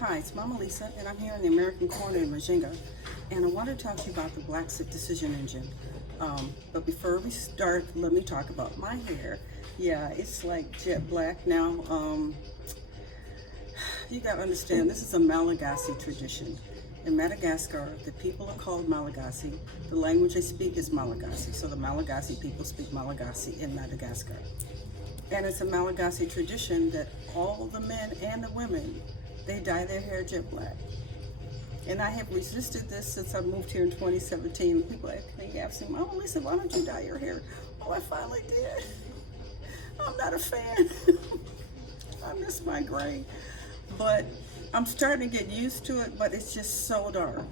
Hi, it's Mama Lisa, and I'm here in the American corner in Mahajanga, and I want to talk to you about the Blaxit Decision Engine. But before we start, let me talk about my hair. Yeah, it's like jet black now. You gotta understand, this is a Malagasy tradition. In Madagascar, the people are called Malagasy. The language they speak is Malagasy, so the Malagasy people speak Malagasy in Madagascar. And it's a Malagasy tradition that all the men and the women, they dye their hair jet black. And I have resisted this since I moved here in 2017. People ask me, Mama Lisa, why don't you dye your hair? Oh, I finally did. I'm not a fan. I miss my gray. But I'm starting to get used to it, but it's just so dark.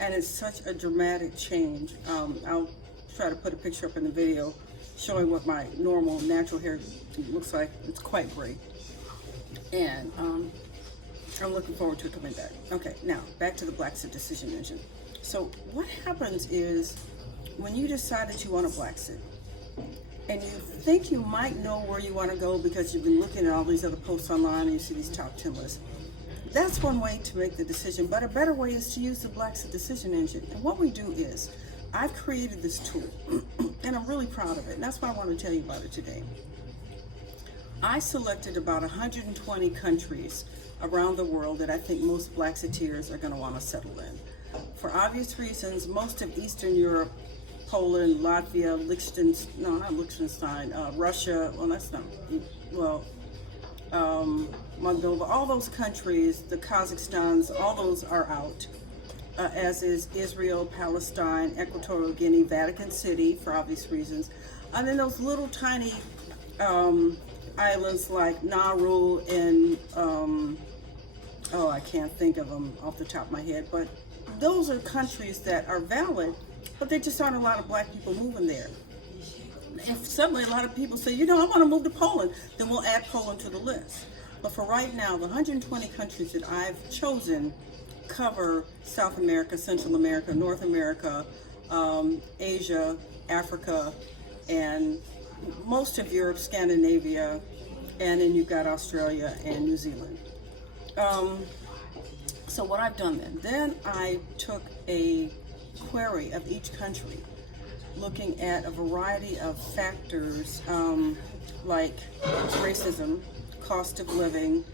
And it's such a dramatic change. I'll try to put a picture up in the video showing what my normal natural hair looks like. It's quite gray. And I'm looking forward to it coming back. Okay, now back to the Blaxit Decision Engine. So what happens is when you decide that you want a Blaxit and you think you might know where you want to go because you've been looking at all these other posts online and you see these top 10 lists, that's one way to make the decision. But a better way is to use the Blaxit Decision Engine. And what we do is I've created this tool and I'm really proud of it. And that's why I want to tell you about it today. I selected about 120 countries around the world that I think most Blaxiteers are going to want to settle in. For obvious reasons, most of Eastern Europe, Poland, Latvia, Liechtenstein, Russia, well that's not, Moldova, all those countries, the Kazakhstans, all those are out. As is Israel, Palestine, Equatorial Guinea, Vatican City, for obvious reasons. And then those little tiny islands like Nauru and I can't think of them off the top of my head, but those are countries that are valid, but there just aren't a lot of black people moving there. If suddenly a lot of people say, I want to move to Poland, then we'll add Poland to the list. But for right now, the 120 countries that I've chosen cover South America, Central America, North America, Asia, Africa, and most of Europe, Scandinavia, and then you've got Australia and New Zealand. So what I've done then I took a query of each country, looking at a variety of factors like racism, cost of living,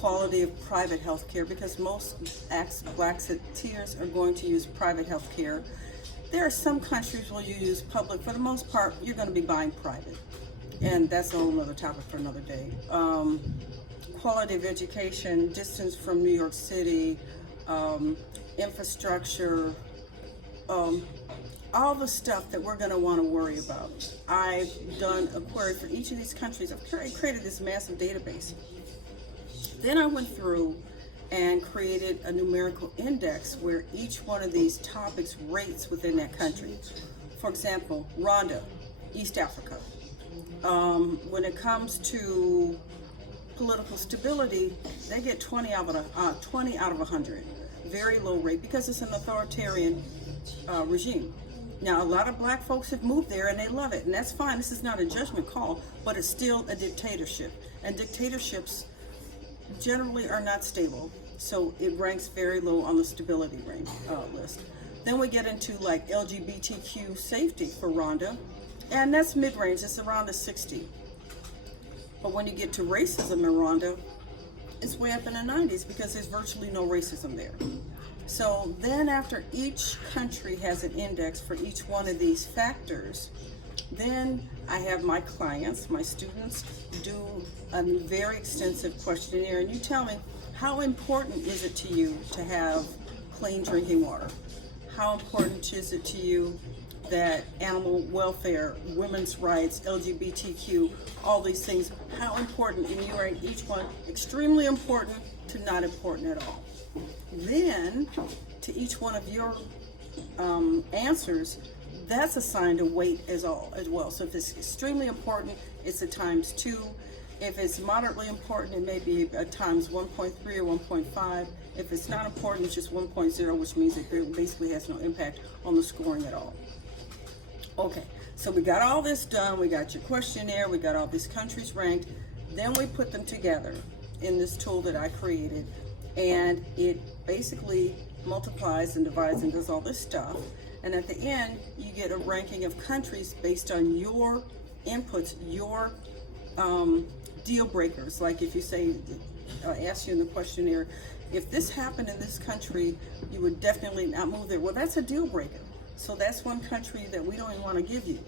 quality of private health care, because most Blaxiteers are going to use private health care. There are some countries where you use public. For the most part, you're going to be buying private. And that's a whole other topic for another day. Quality of education, distance from New York City, infrastructure, all the stuff that we're going to want to worry about. I've done a query for each of these countries. I've created this massive database. Then I went through and created a numerical index where each one of these topics rates within that country. For example, Rwanda, East Africa. When it comes to political stability, they get 20 out of 100. Very low rate because it's an authoritarian regime. Now, a lot of black folks have moved there and they love it, and that's fine. This is not a judgment call, but it's still a dictatorship. And dictatorships generally are not stable, so it ranks very low on the stability list. Then we get into like LGBTQ safety for Rwanda, and that's mid-range, it's around a 60. But when you get to racism in Rwanda, it's way up in the 90s because there's virtually no racism there. So then after each country has an index for each one of these factors, then I have my clients, my students, do a very extensive questionnaire, and you tell me, how important is it to you to have clean drinking water? How important is it to you that animal welfare, women's rights, LGBTQ, all these things, how important? And you rate each one extremely important to not important at all. Then, to each one of your answers, that's assigned a weight as well. So if it's extremely important, it's a ×2. If it's moderately important, it may be a ×1.3 or 1.5. If it's not important, it's just 1.0, which means it basically has no impact on the scoring at all. Okay, so we got all this done. We got your questionnaire. We got all these countries ranked. Then we put them together in this tool that I created. and it basically multiplies and divides and does all this stuff. And at the end, you get a ranking of countries based on your inputs, your deal breakers. Like if you say, ask you in the questionnaire, if this happened in this country, you would definitely not move there. Well, that's a deal breaker. So that's one country that we don't even want to give you.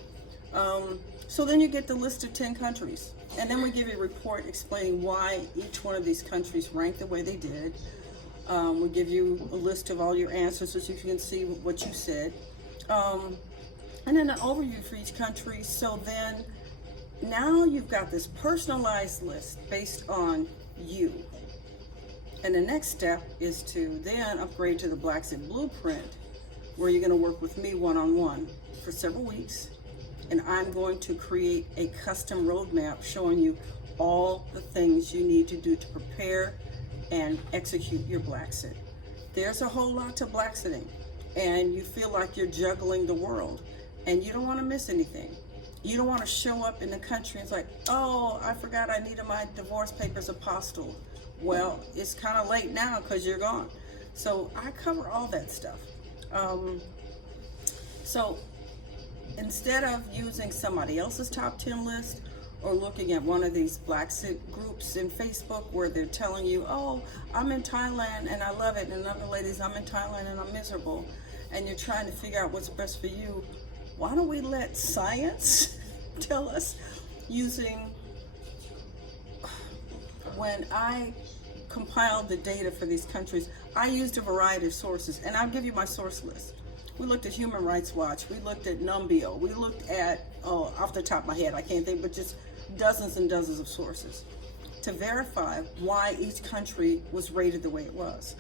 So then you get the list of 10 countries. And then we give you a report explaining why each one of these countries ranked the way they did. We give you a list of all your answers so you can see what you said. And then an overview for each country. So then now you've got this personalized list based on you. And the next step is to then upgrade to the Blaxit Blueprint, where you're going to work with me one-on-one for several weeks. And I'm going to create a custom roadmap showing you all the things you need to do to prepare and execute your Blaxit. There's a whole lot to Blaxiting, and you feel like you're juggling the world, and you don't want to miss anything. You don't want to show up in the country and it's like, oh, I forgot I needed my divorce papers apostilled. Well, it's kind of late now because you're gone. So I cover all that stuff. So instead of using somebody else's top 10 list or looking at one of these Blaxit groups in Facebook where they're telling you, oh, I'm in Thailand and I love it, and another lady's, I'm in Thailand and I'm miserable, and you're trying to figure out what's best for you, why don't we let science tell us? When I compiled the data for these countries, I used a variety of sources, and I'll give you my source list. We looked at Human Rights Watch, we looked at Numbeo, we looked at, off the top of my head, I can't think, but just dozens and dozens of sources to verify why each country was rated the way it was.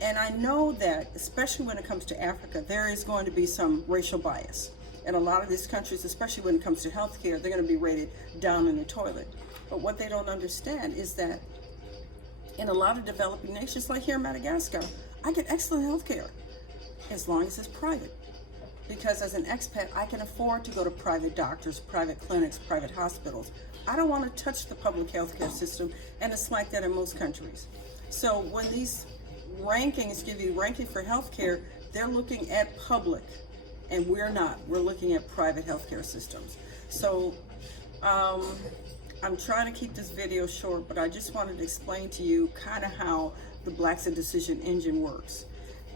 And I know that, especially when it comes to Africa, there is going to be some racial bias. In a lot of these countries, especially when it comes to healthcare, they're going to be rated down in the toilet. But what they don't understand is that in a lot of developing nations, like here in Madagascar, I get excellent healthcare as long as it's private. Because as an expat, I can afford to go to private doctors, private clinics, private hospitals. I don't want to touch the public healthcare system, and it's like that in most countries. So when these rankings give you ranking for healthcare, they're looking at public, and we're not. We're looking at private healthcare systems. So I'm trying to keep this video short, but I just wanted to explain to you kind of how the Blaxit Decision Engine works.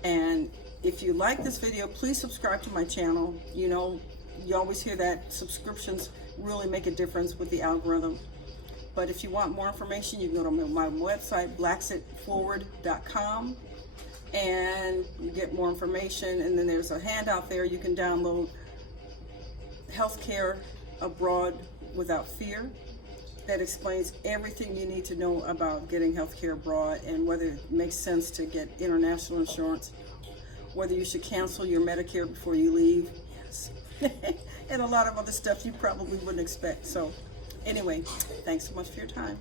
And if you like this video, please subscribe to my channel. You know, you always hear that subscriptions really make a difference with the algorithm. But if you want more information, you can go to my website, blaxitforward.com, and you get more information. And then there's a handout there. You can download Healthcare Abroad Without Fear. That explains everything you need to know about getting healthcare abroad and whether it makes sense to get international insurance, whether you should cancel your Medicare before you leave, yes, and a lot of other stuff you probably wouldn't expect. So anyway, thanks so much for your time.